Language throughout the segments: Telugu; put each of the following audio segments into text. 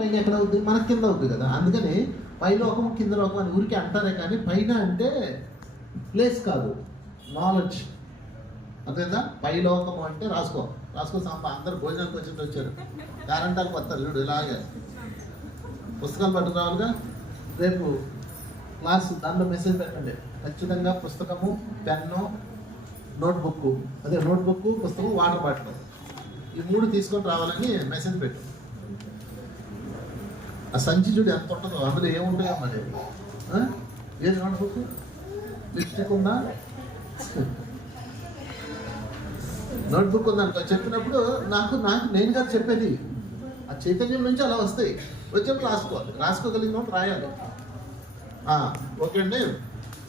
పైన ఎక్కడ అవుద్ది? మన కింద అవుద్ది కదా. అందుకని పైలోకం కింద లోకం అని ఊరికి అంటారే కానీ పైన అంటే ప్లేస్ కాదు, నాలెడ్జ్. అదేదా పైలోకం అంటే రాసుకో సాంబ. అందరు భోజనానికి వచ్చి వచ్చారు, గ్యారంటాలకు వస్తారు చూడు. ఇలాగే పుస్తకాలు పట్టుకురావాలిగా. రేపు క్లాస్ దాంట్లో మెసేజ్ పెట్టండి ఖచ్చితంగా. పుస్తకము, పెన్ను, నోట్బుక్, పుస్తకం, వాటర్ బాటిల్, ఈ 3 తీసుకొని రావాలని మెసేజ్ పెట్టు. ఆ సంచి చూడు ఎంత ఉంటుందో, అందులో ఏముంటాయో మరి. ఏది నోట్బుక్? లిప్స్టిక్ ఉందా? నోట్బుక్ ఉందనుకో. చెప్పినప్పుడు నాకు నేను కాదు చెప్పేది, ఆ చైతన్యం నుంచి అలా వస్తాయి. వచ్చేప్పుడు రాసుకోగలిగినప్పుడు రాయాలి. ఓకే అండి.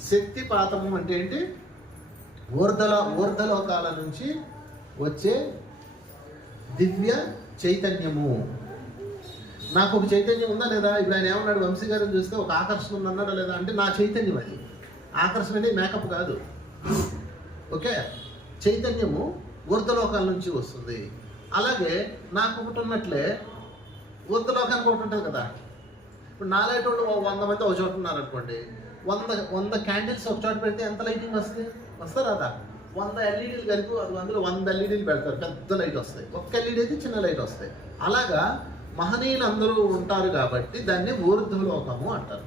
శక్తిపాతము అంటే ఏంటి? ఊర్ధలోకాల నుంచి వచ్చే దివ్య చైతన్యము. నాకు ఒక చైతన్యం ఉందా లేదా? ఇప్పుడు ఆయన ఏమన్నాడు, వంశీ గారిని చూస్తే ఒక ఆకర్షణ ఉందన్నాడా లేదా అంటే నా చైతన్యం అది. ఆకర్షణ అనేది మేకప్ కాదు. ఓకే, చైతన్యము ఊర్ధలోకాల నుంచి వస్తుంది. అలాగే నాకు ఒకటి ఉన్నట్లే ఊర్ధలోకానికి ఒకటి ఉంటుంది కదా. ఇప్పుడు నాలైట్ వాళ్ళు 100 మంది ఒక చోట ఉన్నారు అనుకోండి. 100 క్యాండిల్స్ ఒక చోట పెడితే ఎంత లైటింగ్ వస్తుంది? వస్తారా? 100 ఎల్ఈడీలు కలిపి అందులో 100 ఎల్ఈడీలు పెడతారు, పెద్ద లైట్ వస్తాయి. ఒక్క ఎల్ఈడీ అయితే చిన్న లైట్ వస్తాయి. అలాగా మహనీయులు అందరూ ఉంటారు కాబట్టి దాన్ని ఊర్ధ్వలోకము అంటారు.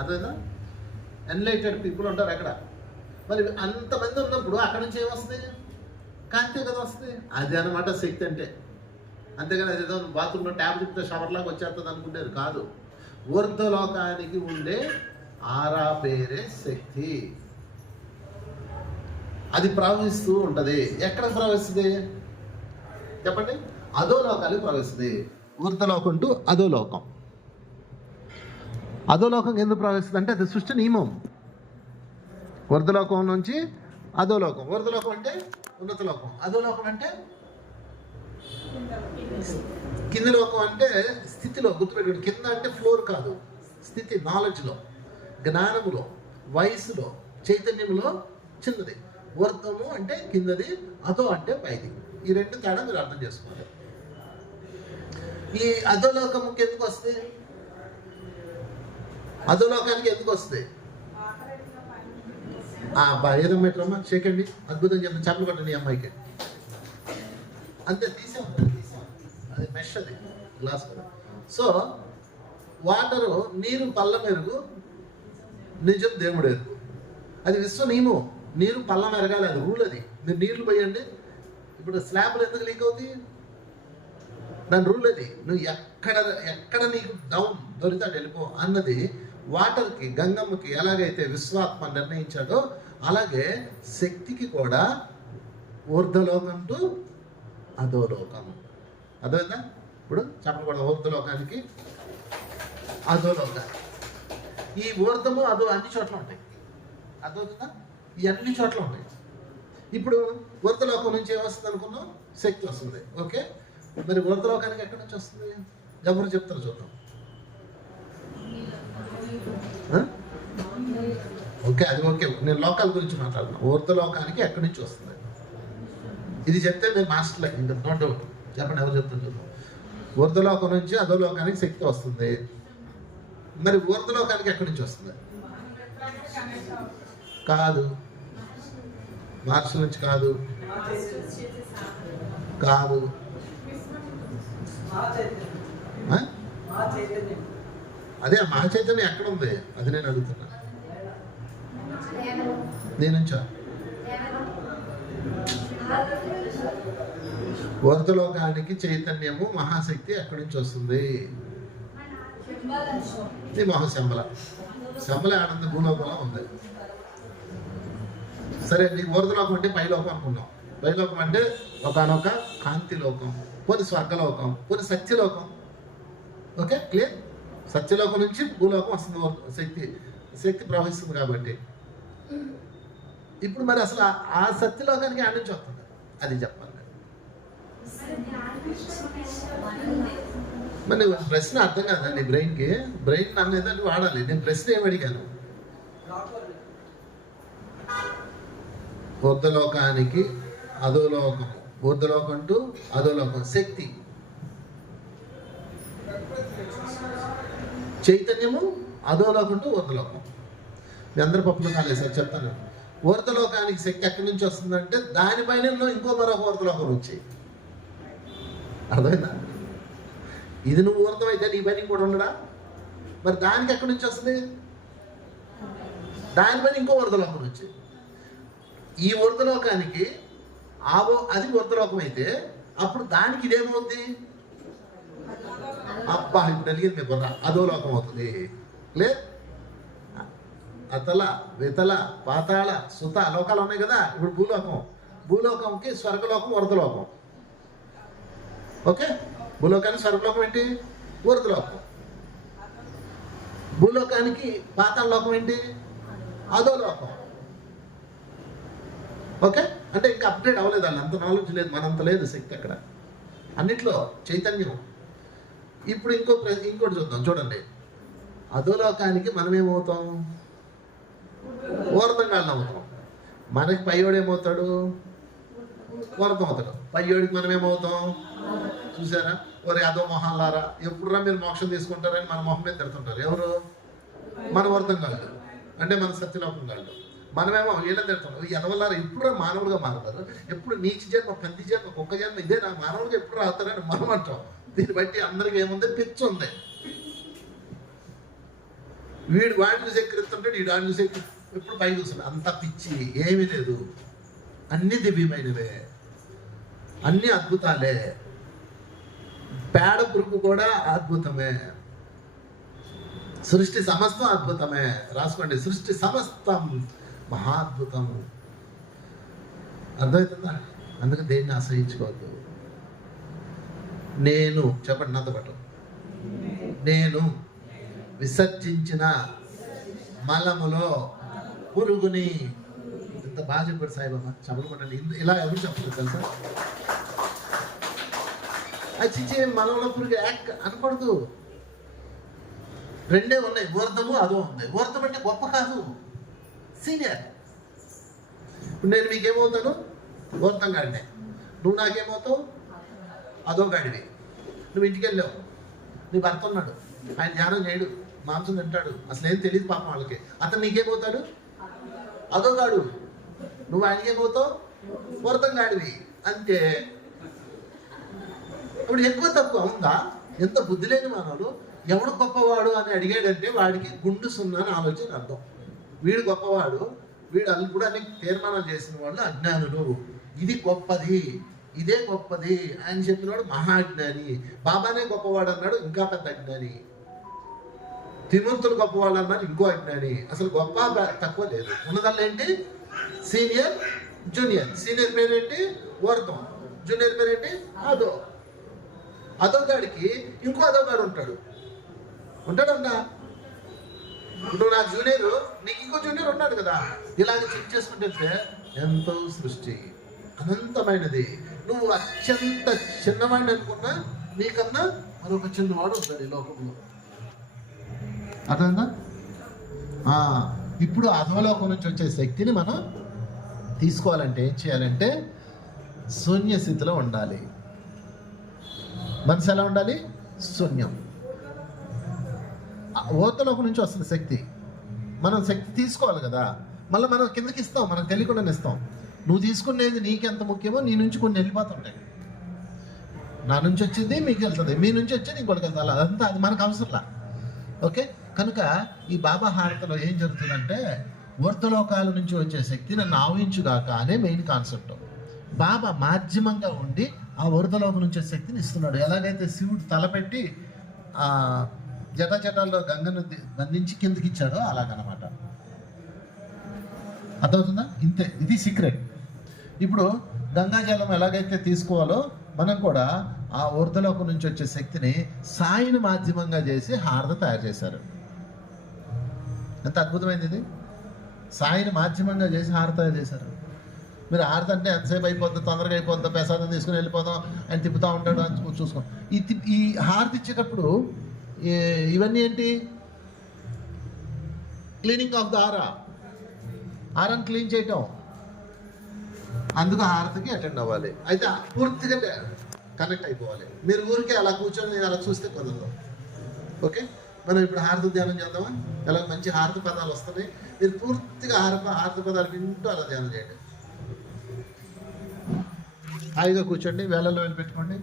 అదేనా? ఎన్లైటెడ్ పీపుల్ ఉంటారు అక్కడ. మరి అంతమంది ఉన్నప్పుడు అక్కడి నుంచి ఏమొస్తుంది? కాంతి కదా వస్తుంది. అది అనమాట శక్తి అంటే. అంతేగాని అదేదో బాత్రూంలో ట్యాబ్ చెప్తే షవర్లాగా వచ్చేస్తుంది అనుకుంటేది కాదు. ఊర్ధ్వలోకానికి ఉండే ఆరా పేరే శక్తి. అది ప్రవహిస్తూ ఉంటుంది. ఎక్కడ ప్రవహిస్తుంది చెప్పండి? అధోలోకానికి ప్రవహిస్తుంది. ఊర్ధలోకం టు అధోలోకం. అధోలోకం ఎందుకు ప్రవహిస్తుంది అంటే అది సృష్టి నియమం. ఊర్ధలోకం నుంచి అధోలోకం. ఊర్ధలోకం అంటే ఉన్నత లోకం, అధోలోకం అంటే కింది లోకం. అంటే స్థితిలో గుర్తుపెట్టుకోండి. కింద అంటే ఫ్లోర్ కాదు, స్థితి, నాలెడ్జ్లో, జ్ఞానములో, వయసులో, చైతన్యంలో చిన్నది. ఊర్ధము అంటే కిందది, అధో అంటే పైది. ఈ 2 తేడా మీరు అర్థం చేసుకోవాలి. ఈ అధోలోకముకి ఎందుకు వస్తుంది? అధోలోకానికి ఎందుకు వస్తుంది? ఏదో మీటరమ్మా చేకండి, అద్భుతం చెప్పి చెప్పలు కొట్టండి అమ్మాయికి. అంతే, తీసాం అది మెష్, అది గ్లాస్ కదా. సో వాటరు, నీరు పళ్ళ మెరుగు, నిజం దేవుడు ఎరుగు. అది విశ్వ నియమం. నీరు పళ్ళ మెరగాలి, అది రూల్. అది మీరు నీళ్లు పోయండి. ఇప్పుడు స్లాబ్లు ఎందుకు లీక్ అవుతాయి? దాని రూల్ అది. నువ్వు ఎక్కడ నీకు డౌన్ దొరికితే వెళ్ళిపో అన్నది. వాటర్కి, గంగమ్మకి ఎలాగైతే విశ్వాత్మ నిర్ణయించాడో అలాగే శక్తికి కూడా ఊర్ధలోకం టు అధోలోకం. అర్థమైందా? ఇప్పుడు చెప్పకూడదు. ఊర్ధలోకానికి, అధోలోకానికి. ఈ ఊర్ధము అధో అన్ని చోట్ల ఉంటాయి. అర్థమవుతుందా? ఈ అన్ని చోట్ల ఉంటాయి. ఇప్పుడు ఊర్ధలోకం నుంచి ఏమొస్తుంది అనుకున్నాం? శక్తి వస్తుంది. ఓకే, మరి ఊర్ధలోకానికి ఎక్కడి నుంచి వస్తుంది? ఎవరు చెప్తారు చూద్దాం. ఓకే, అది ఓకే. నేను లోకాల గురించి మాట్లాడుతున్నాను. ఊర్ధలోకానికి ఎక్కడి నుంచి వస్తుంది? ఇది చెప్తే మీరు మాస్టర్ లైక్, నో డౌట్. చెప్పండి, ఎవరు చెప్తారు చూద్దాం. ఊర్ధలోకం నుంచి అధోలోకానికి శక్తి వస్తుంది. మరి ఊర్ధలోకానికి ఎక్కడి నుంచి వస్తుంది? కాదు, మార్చి నుంచి కాదు. అదే మహా చైతన్యం ఎక్కడ ఉంది? అది నేను అడుగుతున్నా. నేను నుంచా? ఊర్ధలోకానికి చైతన్యము, మహాశక్తి ఎక్కడి నుంచి వస్తుంది? ఈ శంబల ఆనంద భూలోకంలో ఉంది. సరే, నీ ఊర్ధలోకం అంటే పైలోకం అనుకున్నాం. పైలోకం అంటే ఒకనొక కాంతి లోకం, పోనీ స్వర్గలోకం, పోనీ సత్యలోకం. Okay, clear? సత్యలోకం నుంచి భూలోకం వస్తుంది. శక్తి ప్రవహిస్తుంది కాబట్టి. ఇప్పుడు మరి అసలు ఆ సత్యలోకానికి ఆడ నుంచి వస్తుంది? అది చెప్పాలి. మరి ప్రశ్న అర్థం కాదండి బ్రెయిన్కి. బ్రెయిన్ నన్ను ఏదంటే వాడాలి. నేను ప్రశ్న ఏమి అడిగాను? ఊర్ధలోకానికి అధోలోకం, ఊర్ధలోకం టు అధోలోకం. శక్తి చైతన్యము అధోలోకం టు ఊర్ధలోకం. మీ అందరి పప్పులు కాలేసారి చెప్తాను. ఊర్ధలోకానికి శక్తి ఎక్కడి నుంచి వస్తుందంటే దానిపైన ఇంకో మరొక ఊర్ధలోకం వచ్చి, అర్థమైందా? ఇది నువ్వు ఊర్ధం అయితే నీ పైన కూడా ఉండడా? మరి దానికి ఎక్కడి నుంచి వస్తుంది? దానిపైన ఇంకో ఊర్ధలోకం వచ్చి, ఈ ఊర్ధలోకానికి అది ఊర్ధలోకం అయితే అప్పుడు దానికి ఇదేమవుద్ది? అబ్బా ఇప్పుడు అడిగింది మీ బుర్ర, అధోలోకం అవుతుంది. లేదు, అతల వితల పాతాళ సుత లోకాలు ఉన్నాయి కదా. ఇప్పుడు భూలోకంకి స్వర్గలోకం ఊర్ధలోకం. ఓకే, భూలోకానికి స్వర్గలోకం ఏంటి? ఊర్ధలోకం. భూలోకానికి పాతాళ లోకం ఏంటి? అధోలోకం. ఓకే, అంటే ఇంకా అప్డేట్ అవ్వలేదు, వాళ్ళు అంత నాలెడ్జ్ లేదు, మనంత లేదు శక్తి అక్కడ అన్నిట్లో చైతన్యం. ఇప్పుడు ఇంకోటి చూద్దాం, చూడండి. అధోలోకానికి మనం ఏమవుతాం? ఊర్ధంగాళ్ళు అవుతాం. మనకి పయ్యోడు ఏమవుతాడు? ఊర్ధం అవుతాడు. పయ్యోడికి మనం ఏమవుతాం? చూసారా? ఒరే అదో మొహాలారా, ఎప్పుడురా మీరు మోక్షం తీసుకుంటారని మన మొహం మీద తిడుతుంటారు. ఎవరు? మన ఊర్ధంగాళ్ళు, అంటే మన సత్యలోకం గాళ్ళు. మనమేమో వీళ్ళని తిడుతుంటారు, ఎదవల్లారా ఎప్పుడురా మానవుడిగా మారుతారు, ఎప్పుడు నీచి జన్మ, పంది జన్మ, కుక్క జన్మ, ఇదే నా మానవుడిగా ఎప్పుడు రావుతారని మనం అంటాం. దీన్ని బట్టి అందరికి ఏముంది? పిచ్చి ఉంది. వీడు వాడిని చూసి ఎక్కిరిస్తుంటాడు, వీడు వాడిని చూసి ఎప్పుడు పై చూస్తున్నాడు. అంత పిచ్చి ఏమీ లేదు. అన్ని దివ్యమైనవే, అన్ని అద్భుతాలే. పేడ పురుగు కూడా అద్భుతమే. సృష్టి సమస్తం అద్భుతమే. రాసుకోండి, సృష్టి సమస్తం మహాద్భుతం. అర్థమవుతుందా? అందుకే దేన్ని ఆశ్రయించుకోవద్దు. నేను చెప్పండి నాతో పాటు, నేను విసర్జించిన మలములో పురుగుని. ఇంత బాగా చెప్పాడు సాయిబాబా, చెప్పకుండా ఇలా ఎవరు చెప్పలేదు తెలుసా? చిచ్చే మలంలో పురుగు యాక్ అనకూడదు. రెండే ఉన్నాయి, ఊర్ధము అదో ఉంది. ఊర్ధం అంటే గొప్ప కాదు, సీనియర్. నేను మీకేమవుతాను? ఊర్ధం గాడినే. నువ్వు నాకేమవుతావు? అదో గాడివి. నువ్వు ఇంటికి వెళ్ళావు, నీ భర్త ఉన్నాడు, ఆయన ధ్యానం చేయడు, మాంసం తింటాడు, అసలు ఏం తెలియదు పాపం వాళ్ళకి. అతను నీకేమవుతాడు? అదోగాడు. నువ్వు ఆయనకేమవుతావు? ఊర్ధం గాడివి. అంతే. ఇప్పుడు ఎక్కువ తక్కువ ఉందా? ఎంత బుద్ధి లేని మానవుడు ఎవడు గొప్పవాడు అని అడిగాడంటే వాడికి గుండు సున్నా అని ఆలోచన అర్థం. వీడు గొప్పవాడు, వీడు కూడా అన్ని తీర్మానాలు చేసిన వాళ్ళు అజ్ఞానులు. ఇది గొప్పది, ఇదే గొప్పది ఆయన చెప్పినవాడు మహాజ్ఞాని. బాబానే గొప్పవాడు అన్నాడు, ఇంకా పెద్ద అజ్ఞాని. త్రిమూర్తులు గొప్పవాళ్ళు అన్నారు, ఇంకో అజ్ఞాని. అసలు గొప్ప తక్కువ లేదు. ఉన్నదల్లా ఏంటి? Senior, junior. సీనియర్ పేరేంటి? ఊర్ధం. జూనియర్ పేరేంటి? అదోగాడికి ఇంకో అదోగాడు ఉంటాడన్నా. ఇప్పుడు నాకు జూనియర్, నీకు ఇంకో జూనియర్ ఉన్నాడు కదా. ఇలాగ చెక్ చేసుకుంటే ఎంతో సృష్టి అనంతమైనది. నువ్వు అత్యంత చిన్నవాడిని అనుకున్నా నీకన్నా మరొక చిన్నవాడు ఉంటాడు ఈ లోకంలో. అర్థమైందా? ఇప్పుడు అధోలోకం నుంచి వచ్చే శక్తిని మనం తీసుకోవాలంటే ఏం చేయాలంటే శూన్య స్థితిలో ఉండాలి. మనసు ఎలా ఉండాలి? శూన్యం. ఊర్ధలోకం నుంచి వస్తుంది శక్తి. మనం శక్తి తీసుకోవాలి కదా. మళ్ళీ మనం కిందకి ఇస్తాం, మనకు తెలియకుండానే ఇస్తాం. నువ్వు తీసుకునేది నీకెంత ముఖ్యమో నీ నుంచి కొన్ని వెళ్ళిపోతుంటాయి. నా నుంచి వచ్చింది మీకు వెళ్తుంది, మీ నుంచి వచ్చేది ఇంకోటికి వెళ్తుంది. అదంతా అది మనకు అవసరంలా. ఓకే, కనుక ఈ బాబా హారతలో ఏం జరుగుతుందంటే ఊర్ధలోకాల నుంచి వచ్చే శక్తి నన్ను ఆవించుగాక అనే మెయిన్ కాన్సెప్ట్. బాబా మాధ్యమంగా ఉండి ఆ ఊర్ధలోకం నుంచి వచ్చే శక్తిని ఇస్తున్నాడు. ఎలాగైతే శివుడు తలపెట్టి ఆ జటాల్లో గంగను బంధించి కిందకి ఇచ్చాడో అలాగనమాట. అర్థమవుతుందా? ఇంతే, ఇది సీక్రెట్. ఇప్పుడు గంగాజలం ఎలాగైతే తీసుకోవాలో మనం కూడా ఆ ఊర్ధలోకం నుంచి వచ్చే శక్తిని సాయిని మాధ్యమంగా చేసి హారత తయారు చేశారు. ఎంత అద్భుతమైంది ఇది! సాయిని మాధ్యమంగా చేసి హారత తయారు చేశారు. మీరు హారత అంటే ఎంతసేపు అయిపోద్ది, తొందరగా అయిపోద్ది, ప్రసాదం తీసుకుని వెళ్ళిపోదాం, ఆయన తిప్పుతూ ఉంటాడు అని చూసుకో. ఈ హారతి ఇచ్చేటప్పుడు ఇవన్నీ ఏంటి? క్లీనింగ్ ఆఫ్ ద ఆరాన్ని క్లీన్ చేయటం. అందుకు హారతికి అటెండ్ అవ్వాలి. అయితే పూర్తిగా కనెక్ట్ అయిపోవాలి. మీరు ఊరికే అలా కూర్చొని నేను అలా చూస్తే కుదరదు. ఓకే, మనం ఇప్పుడు హారతి ధ్యానం చేద్దామా? ఎలా మంచి హారతి పదాలు వస్తున్నాయి, మీరు పూర్తిగా హారతి పదాలు వింటూ అలా ధ్యానం చేయండి. హాయిగా కూర్చోండి, వేళల్లో వెళ్ళి పెట్టుకోండి.